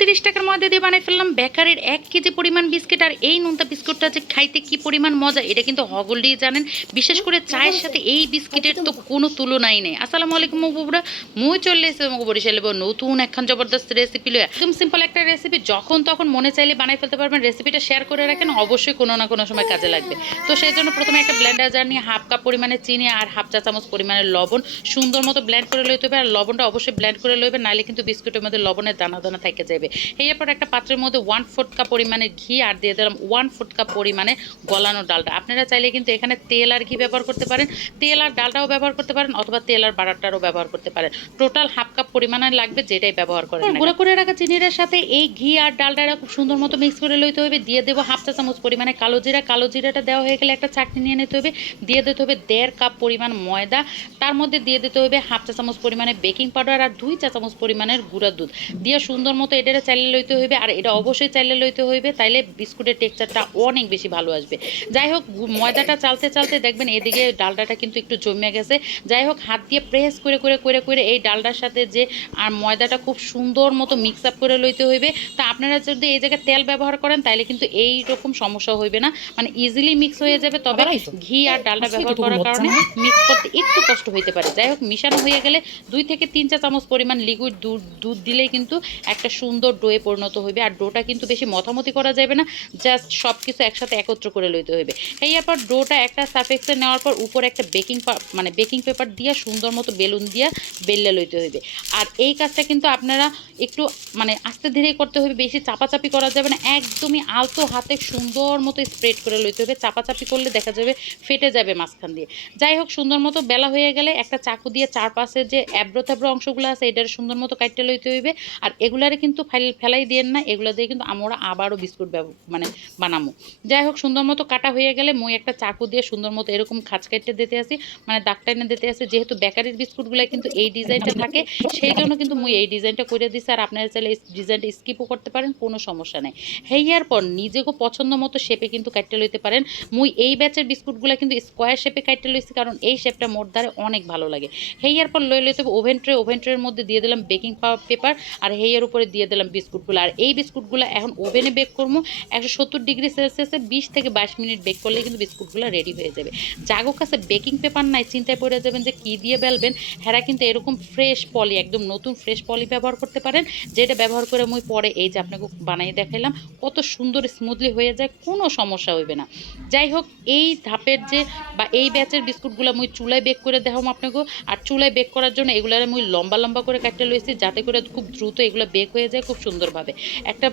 তিরিশ টাকার মধ্যে দিয়ে বানাই ফেললাম। বেকারের এক কেজি পরিমাণ বিস্কিট আর এই নোনতা বিস্কুটটা যে খাইতে কি পরিমাণ মজা, এটা কিন্তু হগলডি জানেন। বিশেষ করে চায়ের সাথে এই বিস্কিটের তো কোনো তুলনাই নেই। আসসালামু আলাইকুম মহবুবরা মুই চলে এসে বরিশালে বউ। নতুন একখান জবরদস্ত রেসিপি লয়ে একদম সিম্পল একটা রেসিপি যখন তখন মনে চাইলে বানাই ফেলতে পারবেন। রেসিপিটা শেয়ার করে রাখেন, অবশ্যই কোনো না কোনো সময় কাজে লাগবে। তো সেই জন্য প্রথমে একটা ব্লেন্ডার জার নিয়ে হাফ কাপ পরিমাণে চিনি আর হাফ চা চামচ পরিমাণে লবণ। সুন্দর মতো ব্লেন্ড করে লইতে হবে আর লবণটা অবশ্যই ব্লেন্ড করে লইবে নাহলে কিন্তু বিস্কুটের মধ্যে লবণের দানা দানা থেকে যাবে। এরপর একটা পাত্রের মধ্যে ওয়ান ফোর্থ কাপ পরিমাণে ঘি আর দিয়ে দিলাম ওয়ান ফোর্থ কাপ পরিমাণে গলানো ডালটা। আপনারা চাইলে কিন্তু এখানে তেল আর ঘি ব্যবহার করতে পারেন। তেল আর ডালটাও ব্যবহার করতে পারেন অথবা তেল আর বাটারটারও ব্যবহার করতে পারেন। টোটাল হাফ কাপ পরিমাণে লাগবে যেটাই ব্যবহার করেন গুঁড়ো করে রাখা চিনির সাথে এই ঘি আর ডালটা খুব সুন্দর মতো মিক্স করে লইতে হবে। দিয়ে দেবো হাফ চা চামচ পরিমাণে কালো জিরা। কালো জিরাটা দেওয়া হয়ে গেলে একটা চাটনি নিয়ে নিতে হবে। দিয়ে দিতে হবে দেড় কাপ পরিমাণ ময়দা। তার মধ্যে দিয়ে দিতে হবে হাফ চা চামচ পরিমাণে বেকিং পাউডার আর দুই চা চামচ পরিমাণের গুঁড়া দুধ। দিয়ে সুন্দর মতো এটা চাইলে লইতে হইবে আর এটা অবশ্যই চাইলে লইতে হইবে তাইলে বিস্কুটের টেক্সচারটা অনেক বেশি ভালো আসবে। যাই হোক ময়দাটা চালতে চালতে দেখবেন এদিকে ডালডাটা কিন্তু একটু জমে গেছে। যাই হোক হাত দিয়ে প্রেস করে করে করে করে এই ডালটার সাথে যে আর ময়দাটা খুব সুন্দর মতো মিক্স আপ করে লইতে হইবে। তা আপনারা যদি এই জায়গায় তেল ব্যবহার করেন তাইলে কিন্তু এই রকম সমস্যা হইবে না। মানে ইজিলি মিক্স হয়ে যাবে তবে ঘি আর ডালটা ব্যবহার করার কারণে মিক্স করতে একটু কষ্ট হইতে পারে। যাই হোক মিশানো হয়ে গেলে দুই থেকে তিন চা চামচ পরিমাণ লিকুইড দুধ দুধ দিলেই কিন্তু একটা সুন্দর ডোয়ে পরিণত হইবে আর ডোটা কিন্তু বেশি মথামতি করা যাবে না জাস্ট সব কিছু একসাথে একত্র করে লইতে হইবে। এই পর ডোটা একটা সাফেক্সে নেওয়ার পর উপরে একটা বেকিং মানে বেকিং পেপার দিয়ে, সুন্দর মতো বেলুন দিয়ে বেললে লইতে হইবে। আর এই কাজটা কিন্তু আপনারা একটু মানে আস্তে ধীরে করতে হবে বেশি চাপাচাপি করা যাবে না, একদমই আলতো হাতে সুন্দর মতো স্প্রেড করে লইতে হবে চাপাচাপি করলে দেখা যাবে ফেটে যাবে মাঝখান দিয়ে। যাই হোক, সুন্দর মতো বেলা হয়ে গেলে একটা চাকু দিয়ে চারপাশে যে অ্যাব্রো থ্যাব্রো অংশগুলো আছে, এটার সুন্দর মতো কাটতে লইতে হইবে। আর এগুলারে কিন্তু ফাইল ফেলাই দিয়েন না, এগুলো দিয়ে কিন্তু আমরা আবারও বিস্কুট মানে বানামো যাই হোক, সুন্দর মতো কাটা হয়ে গেলে মই একটা চাকু দিয়ে সুন্দর মতো এরকম খাঁচ কাটতে দিতে আসি মানে দাগটা এনে দিতে আসি, যেহেতু বেকারির বিস্কুটগুলো কিন্তু এই ডিজাইনটা থাকে, সেই জন্য কিন্তু মুই এই ডিজাইনটা করে দিছি, আর আপনারা চাইলে এই ডিজাইনটা স্কিপও করতে পারেন, কোনো সমস্যা নেই। হেয়ার পর নিজেকে পছন্দ মতো শেপে কিন্তু কাটতে লইতে পারেন। মুই এই ব্যাচের বিস্কুটগুলো কিন্তু স্কোয়ার শেপে কাটতে লইছি, কারণ এই শেপটা মোট দ্বারে অনেক ভালো লাগে। হেয়ার পর লই লইতে ওভেন ট্রে, ওভেন ট্রের মধ্যে দিয়ে দিলাম বেকিং পেপার আর হেয়ার উপরে দিয়ে দিলাম বিস্কুটগুলো। আর এই বিস্কুটগুলো এখন ওভেনে বেক করব। একশো সত্তর ডিগ্রি সেলসিয়াসে বিশ থেকে বাইশ মিনিট বেক করলে কিন্তু বিস্কুটগুলো রেডি হয়ে যাবে। জাগো কাছে বেকিং পেপার নাই, চিন্তায় পড়ে যাবেন যে কী দিয়ে বেলবেন। হেরা কিন্তু এরকম ফ্রেশ পলি একদম নতুন ফ্রেশ পলি ব্যবহার করতে পারেন। যেটা ব্যবহার করে মুই পরে এই যে আপনাকে বানিয়ে দেখাইলাম, কত সুন্দর স্মুথলি হয়ে যায়, কোনো সমস্যা হইবে না। যাই হোক, এই ধাপের যে বা এই ব্যাচের বিস্কুটগুলো মুই চুলায় বেক করে দেখাম আপনাকে আর চুলায় বেক করার জন্য এগুলার মুই লম্বা লম্বা করে কাটতে লইছি, যাতে করে খুব দ্রুত এগুলো বেক হয়ে যায় খুব সুন্দরভাবে। একটা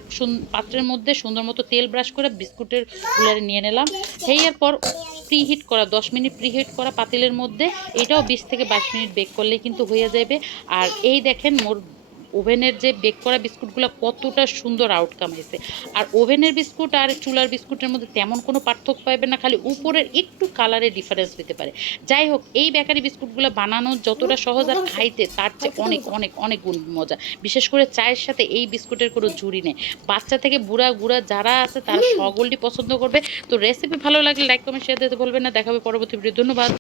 পাত্রের মধ্যে সুন্দর মতো তেল ব্রাশ করে বিস্কুটের গুলারে নিয়ে নিলাম। হেয়ার পর প্রি হিট করা, দশ মিনিট প্রি হিট করা পাতিলের মধ্যে, এটাও বিশ থেকে বাইশ মিনিট বেক করলেই কিন্তু হয়ে যাবে। আর এই দেখেন মোর ওভেনের যে বেক করা বিস্কুটগুলো কতটা সুন্দর আউটকাম হয়েছে। আর ওভেনের বিস্কুট আর চুলার বিস্কুটের মধ্যে তেমন কোনো পার্থক্য পাবেন না খালি উপরের একটু কালারের ডিফারেন্স হতে পারে। যাই হোক এই বেকারি বিস্কুটগুলো বানানো যতটা সহজ আর খাইতে তার চেয়ে অনেক অনেক অনেক গুণ মজা। বিশেষ করে চায়ের সাথে এই বিস্কুটের কোনো জুড়ি নেই। বাচ্চা থেকে বুড়া গুড়া যারা আছে তারা সকলটি পছন্দ করবে। তো রেসিপি ভালো লাগলে লাইক কমেন্ট শেয়ার দিতে বলবেন না। দেখাবে পরবর্তী ভিডিও ধন্যবাদ।